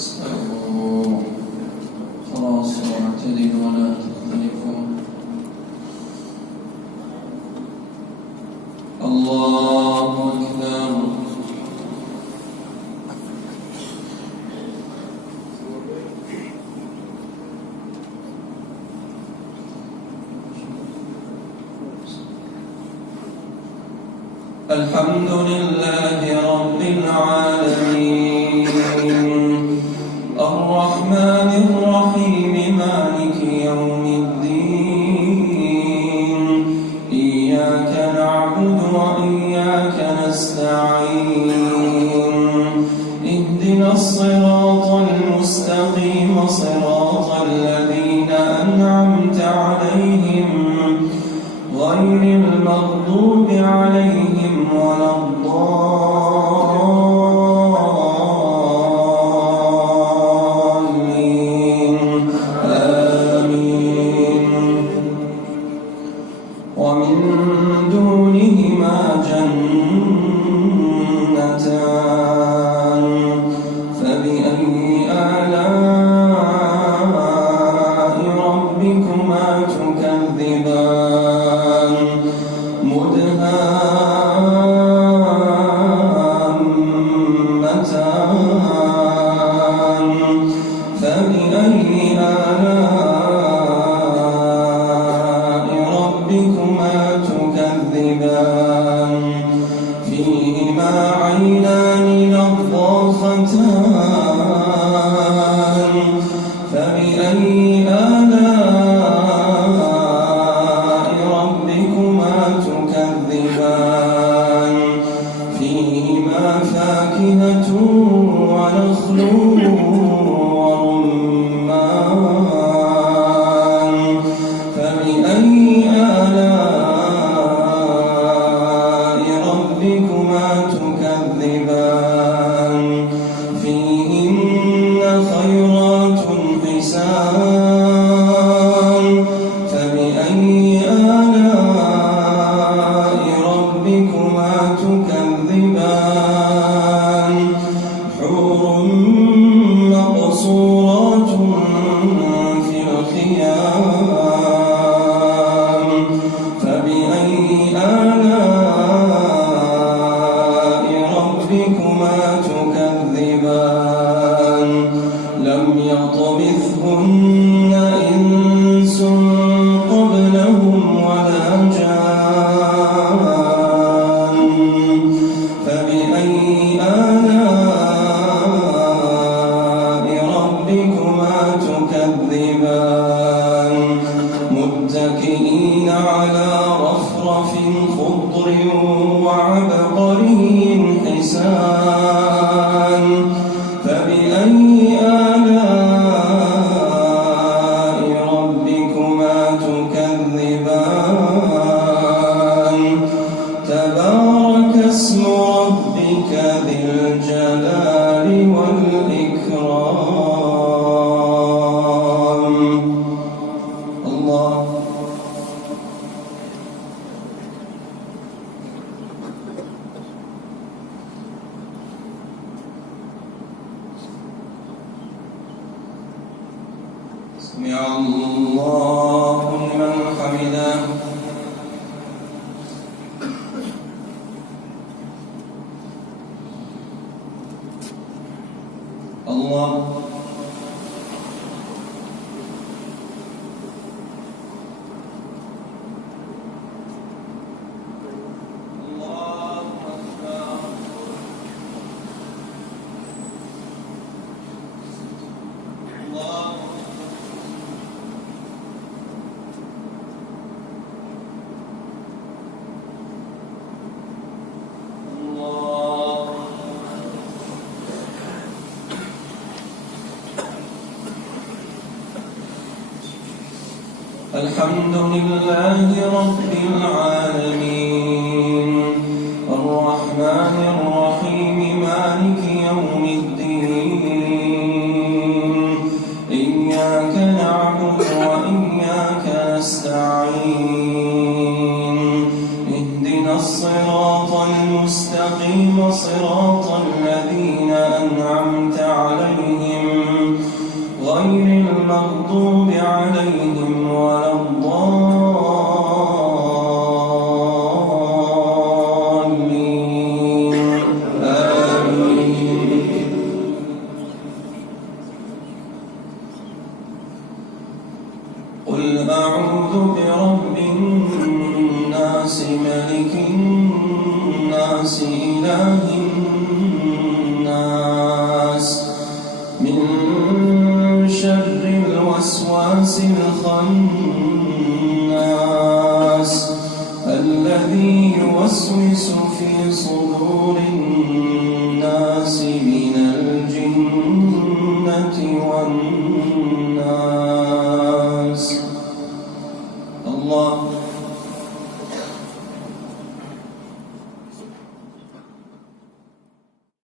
استووا خلاص واعتدلوا ولا تختلفوا. الله أكبر. الحمد لله رب العالمين الرحمن الرحيم مالك يوم الدين إياك نعبد وإياك نستعين اهدنا الصراط المستقيم صراط الذين أنعمت عليهم غير المغضوب عليهم ولا الضالين آمين. ومن دونهما جنتان فبأي آلاء ربكما تكذبان مدهامتان فبأي آلاء ربكما تكذبان فيهما عينان نضاختان فبأي آلاء ربكما تكذبان فيهما فاكهة ونخل ورمان فبأي آلاء ربكما تكذبان فيهن خيرات حسان فبأي آلاء ربكما تكذبان حور مقصورات في الخيام فبأي آلاء ربكما تكذبان لم يطمثهن إنس قبلهم ولا جان فبأي آلاء ربكما تكذبان متكئين على رفرف خضر وعبقري حسان فبأي آلاء ربكما تكذبان تبارك اسم ربك ذي الجلال والإكرام. الله سمع الله لمن حمده. الله الحمد لله رب العالمين الرحمن الرحيم مالك يوم الدين إياك نعبد وإياك نستعين اهدنا الصراط المستقيم صراط الذين أنعمت عليهم المغضوب عليهم ولا الضالين آمين. قل أعوذ برب الناس ملك الناس إله الناس من شر الوسواس الخناس الذي يوسوس في صدور الناس من الجنة والناس.